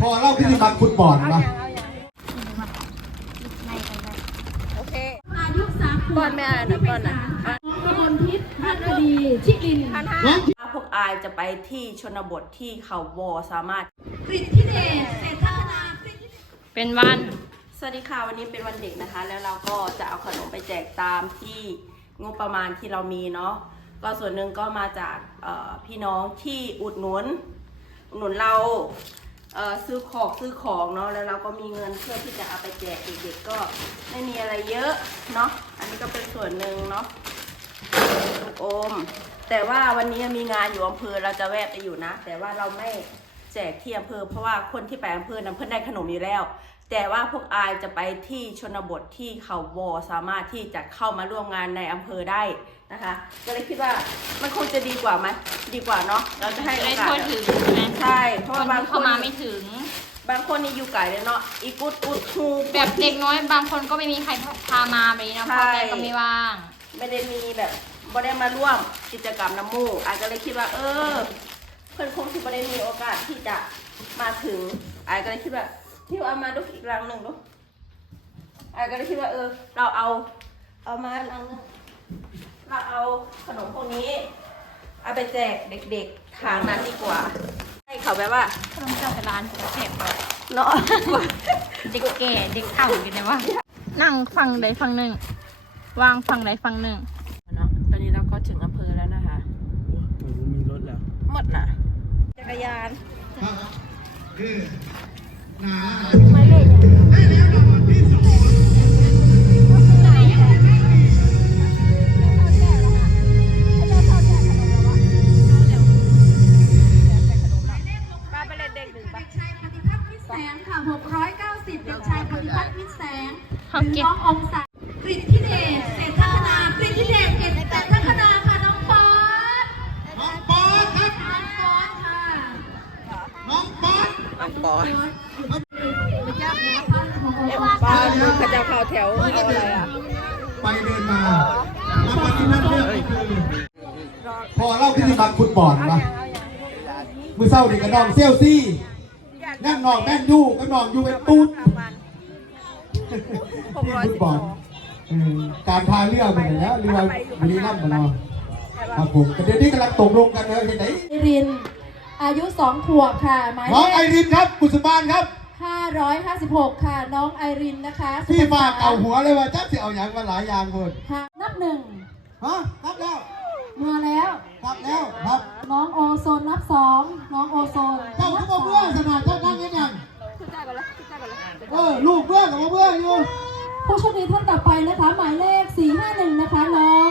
พอเล่าที่มักฟุตบอลนะโอเคอายุสามขวก่อนไม่อ่านนะก่อนนะกมลทิพย์พัฒคดีชิลินพันห้าพวกอายจะไปที่ชนบทที่เขาวอสามารถกฤษทิเดชเศรษฐนาเป็นวัน สวัสดีค่ะวันนี้เป็นวันเด็กนะคะ แล้วเราก็จะเอาขนมไปแจกตามที่งบประมาณที่เรามีเนาะก็ส่วนหนึ่งก็มาจากพี่น้องที่อุดหนุนอุดหนุนเรา ซื้อของซื้อของเนาะแล้วเราก็มีเงินเพื่อที่จะเอาไปแจกเด็กๆก็ไม่มีอะไรเยอะเนาะอันนี้ก็เป็นส่วนหนึ่งเนาะลูกอม แต่ว่าวันนี้มีงานอยู่อำเภอเราจะแวะไปอยู่นะ แต่ว่าเราไม่แจกที่อำเภอ เพราะว่าคนที่ไปอำเภอนั้นเพื่อนได้ขนมอยู่แล้ว แต่ว่าพวกอายจะไปที่ชนบทที่เขาวอสามารถที่จะเข้ามาร่วมงานในอำเภอได้ นะคะ ก็เลยคิดว่ามันคงจะดีกว่าไหมดีกว่าเนาะเราจะให้จะโอได้กาสทั่วถึงใช่ไหมใช่เพราะคว่านบางที่คเข้านมาไม่ถึง บางคนนี่อยู่ไกลเลยเนาะอีกุดอุดฮู แบบเด็กน้อยบางคนก็ไม่มีใครพามาแบบนี้นะใช่ พ่อแม่ก็ไม่ว่าง ไม่ได้มีแบบบ่ได้มาร่วมกิจกรรมน้ำหมูอาจจะเลยคิดว่า เออ เพื่อนคงที่บ่ได้มีโอกาสที่จะมาถึงอายก็เลยคิดว่าที่เอามาดูอีกรังหนึ่งดูอายก็เลยคิดว่า เออ เราเอา เอามารังหนึง เราเอาขนมพวกนี้ เอาไปแจกเด็กๆทางนั้นดีกว่า ให้เขาแบบว่าขนมเจ้าแต่ร้านจะแจกไปเนาะเด็กแก่เด็กเฒ่ากันนะว่านั่งฟังใดฟังหนึ่ง วางฟังใดฟังหนึ่งเนาะตอนนี้เราก็ถึงอำเภอแล้วนะคะมีรถแล้วหมดน่ะจักรยานคือหนาไม่เลยป้า ป้าดูขจะเข้าแถวเอาอะไรอะ ไปเดินมาแล้ววันที่นั่นเรื่องก็คือพอเล่าที่มักฟุตบอลนะมือเศร้านี่ก็น้องเซลซี่นั่งนองแม่นยูก็น้องยูเป็นตูดที่ฟุตบอลเออการพาเรือไปแล้วเรือบุรีรัมย์มาเนาะครับผมแต่เดี๋ยวนี้กำลังตกลงกันเลยเห็นไหนไอริน อายุ2ขวบค่ะหมายน้องเลไอขรินครับกุศบานครับ 556 ค่ะ น้องไอรินนะคะพี่มาเก่าหัวเลยว่าจับสิเอาอย่างมาหลายอย่างคนค่ะนับหนึ่งฮะครับแล้วมาแล้วครับแล้วครับน้องโอโซนนับสองน้องโอโซนเจ้านัก็บมาสเบื่อองขนาดเจ้านั่งยังไงขึ้นได้ก่อนละขึ้นได้ก่อนละเออลูกเบื่อกับมาเบื่ออยู่ผู้โชคดีท่านต่อไปนะคะ หมายเลข 451 นะคะน้อง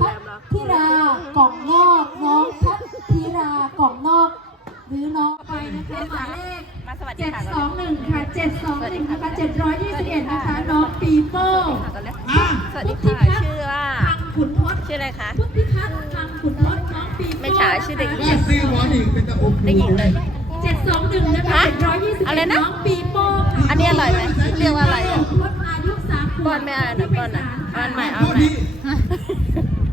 พัทธิรากล่องนอก น้องพัทธิรากล่องนอก หรือน้องไปนะคะหมายเลข มาสวัสดีค่ะก่อน721 ค่ะ 721 นะคะ 721 นะคะ น้องปีโป้ก่อนเลยอะสวัสดีค่ะ ชื่อว่าทางขุนทศชื่ออะไรคะพุทธิพัฒน์ทางขุนทศน้องปีโป้ไม่ใช่ชื่อเด็กหญิว่าซื้อหัวนี่เป็นตะอบได้หญิงเลย721 นะคะฮะ721อะไรนะน้องปีโป้ค่ะอันนี้อร่อยไหมเรียกว่าอะไรอะพศอายุสามขวบก้อนไม่อ่านนะก้อนนะอ่านใหม่เอาพ่อใหม่ที่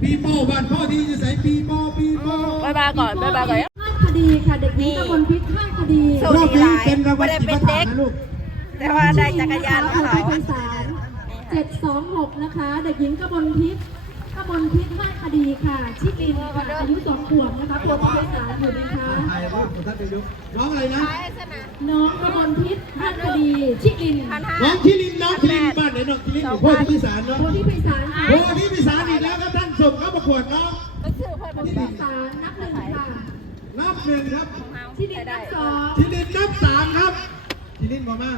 ปีโป้บ้านพ่อที่จะใส่ปีโป้ปีโป้บายบายก่อนบายบายก่อนห้าค ดีค่ะ เด็กหญิงกมลพิษห้าคดีโชรอบนี้เป็นรางวัลไม่ได้จิเป็นตเด็ฐากนนะลูกแต่ว่าได้จักรยานขขององเขาไทยสารเจ็ดสองหกนะคะ เด็กหญิงกมลพิษกมลพิษห้าคดีค่ะ ชิลินค่ะอายุสองขวบนะคะโพธิไพศาลอยู่นะคะถ่ายรูปของท่านนายกน้องอะไรนะ น้องกมลพิษห้าคดีชิลินพันห้าน้องคิรินน้องคิรินบ้านไหนน้องคิรินอยู่พ่อที่พิสารเนาะโพธิไพศาลค่ะโอ้ที่พิสารอีกแล้วครับท่านส่งเข้าประกวดน้องโพธิไพศาลนับหนึ่งค่ะ นับหนึ่งครับชิลินนับสองคิรินนับสามครับคิรินมามา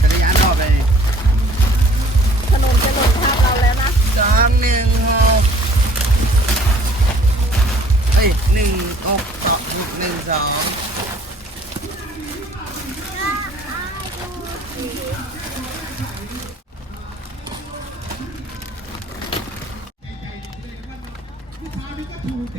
จักรยานรอบเลยนี่ถนนจะหล่นทับเราแล้วนะสองหนึ่งหกเอ้ยหนึ่งหกสองหนึ่งสอง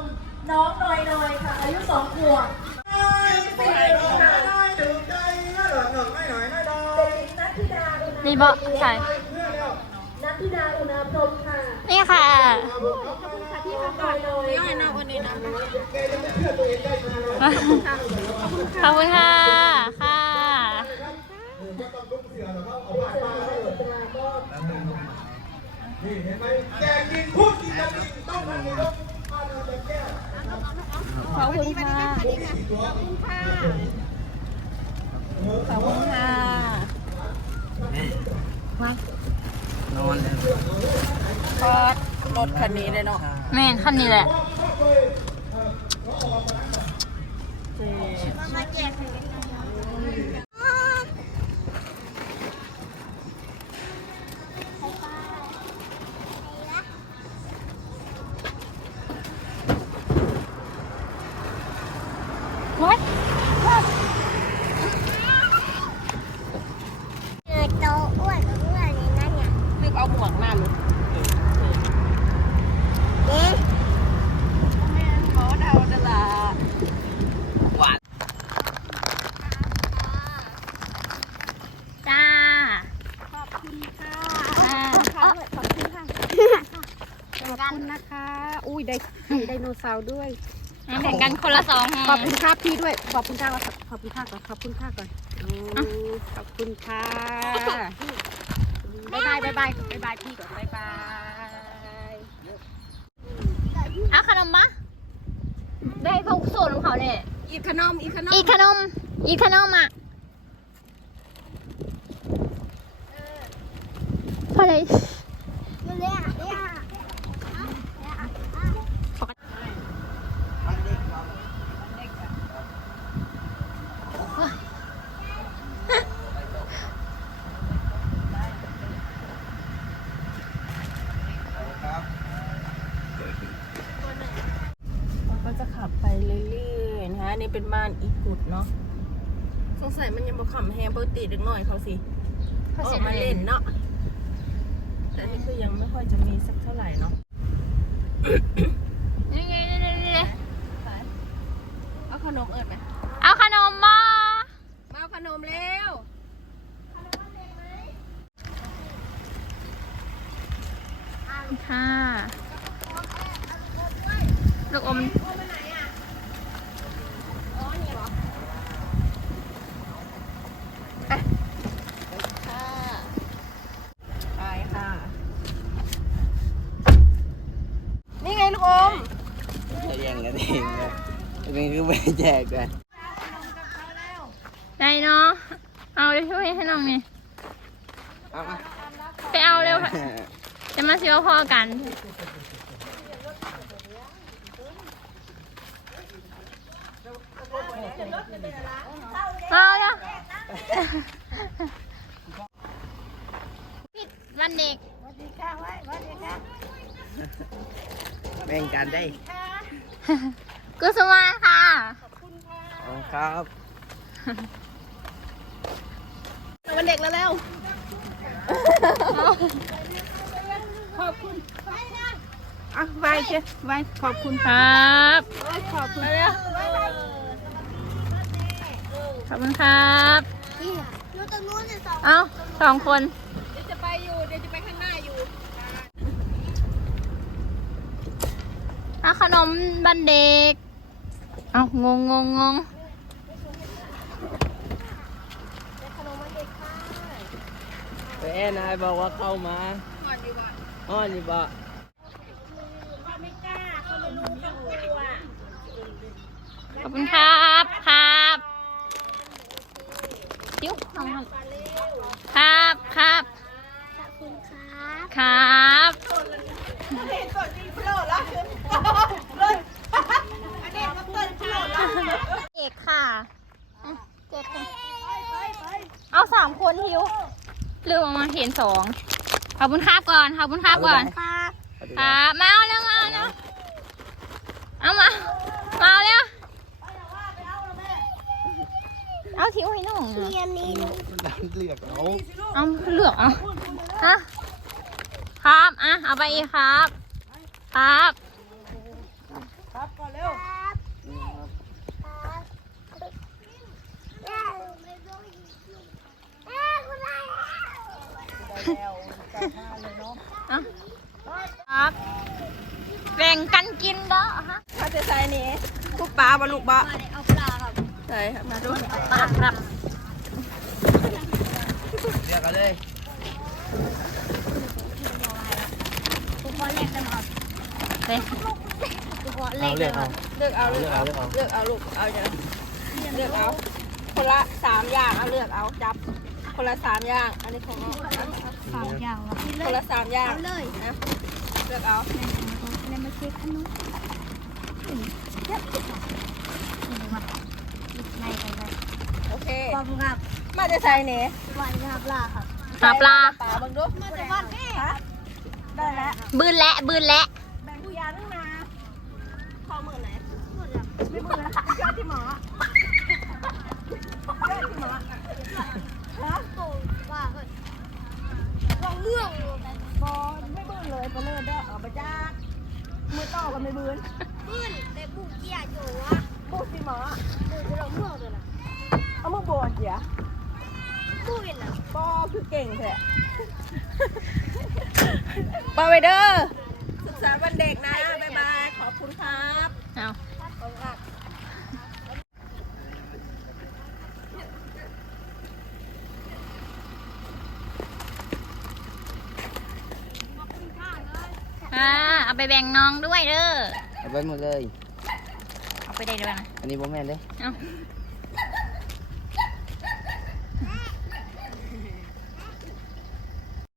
มน้องนอยนอยค่ะ อายุสองขวบสี่หนึ่งค่ะถึงใจนะหน่นัทธิดาอุณามรมนี่บอกใช่นัทธิดาอุณามรมค่ะ นี่ค่ะที่องนอยนอยนี่ะวันนี้นะขอบคุณค่ะ ค่ะนี่เห็นไหมแจกกินพูดกินกันกินต้องทำในรถ ขอบคุณค่ะ ขอบคุณค่ะ ขอบคุณค่ะนอนเลยรถคันนี้เลยเนาะแม่นคันนี้แหละ What? ลืมเอาหมวกมาเลยขอเดาเดาละจ้าขอบคุณค่ะค่ะขอบคุณค่ะขอบคุณนะคะ อุ้ยได้มีไดโนเสาร์ด้วยแบ่งกันคนละสองห่ขออบคุณค่ะพี่ด้วยขอบคุณค่ะก่อนขอบคุณค่ะก่อนขอบคุณค่ะก่อนอืมขอบคุณค่ะ บ๊ายบายบ๊ายบายบ๊ายบายพี่ก่อนบ๊ายบายเอาขนมปะได้พวกสูตรของเขาเนี่ยอีกขนมอีกขนมอีกขนมอีกขนมอะพอเลย ก็จะขับไปเรื่อยๆนะคะอันนี่เป็นบ้านอีกุด เนาะสงสัยมันยังบ่ขำแฮมเบอร์ตีเด็กหน่อยเขาสิเขาอเสร็อจกมาเล่เล่นนเนาะแต่อันนี่คือยังไม่ค่อยจะมีสักเท่าไหร่เนาะนี่ไงนี่นี่นี่เอาขนมเอิดไหมเอาขนมมามาเอาขนมเร็วค่ะลูกอม ไปค่ะ นี่ไงลูกอม จะแย่งกันเองเลยเป็นคือ ไปแจกเลยได้เนาะ เอาเดี๋ยวช่วยให้น้องนี่เอามาไปเอาเร็วจะมาซิวพอกัน เอาเร็วปิดวันเด็กแบ่งกันได้ กุสุมาค่ะขอบ คุณครับ วันเด็กแล้วเร็วอะไว้เจ้ไว้ขอบคุณครับขอบคุณเร็วขอบคุณครับเอาสองคน เดี๋ยวจะไปอยู่ เดี๋ยวจะไปข้างหน้าอยู่เอาขนมบันเด็ก เอางงงงง งแม่นายบอกว่าเข้ามาอ้อนอยู่บ่ขอบคุณครับครับยิ้วเอามาครับครับครับเอกค่ะอะเจ็ดคนเอาสามคนหิว ลืมเอามาเห็นสองขอบคุณครับก่อนขอบคุณครับก่อนครับมาเอาแล้วมาเอาแล้วเอามามาแล้วเอาทิ้งไว้น้องอะดันเลือกเอาเอาเลือกเอาฮะครับอะเอาไปอีกครับ ครับเอาครับแบ่งกันกินเด้อฮะ ถ้าจะใส่นี่ ลูกปลาบลูกบะเอาปลาครับใช่ครับมาดูปลาครับเลือกเอาเลยเฮ้ยเอาเลือกเอาเลือกเอาเลือกเอาเลือกเอาเลือกเอาลูกเอาอย่างนั้นเลือกเอาคนละสามอย่างเอาเลือกเอาจับคนละสามอย่าง อันนี้ของน้องสามอย่างวะคนละสามอย่างเลยนะเลือกเอาแล้วมาเช็คอันนู้นในไปเลย โอเคมาจะใส่นี่หาปลาปลาบังดูมาจะวัดนี่ได้แล้วบืนและบืนและแบ่งผู้ยานึงนะข้อมือไหนไม่มือนะเชื่อที่หมอเชื่อที่หมอฮะลองเลือกบอไม่บื่อเลยไปเลยเด้อเอาไปจ้ามือต่อกันไม่บื่อบื้นแต่บุกเกียร์อยู่วะบุกสิหมอบุกเราเมื่อเลยนะ เอามือโบนเกียร์บุกนะบอคือเก่งแท้ปาไปเด้อสุขสันต์วันเด็กนะ บ๊ายบาย ขอบคุณครับเอาขอบคุณครับอ่าเอาไปแบ่งน้องด้วยเด้อเอาไปหมดเลย เอาไปได้ด้วยนะ อันนี้บ่แม่นเด้เอา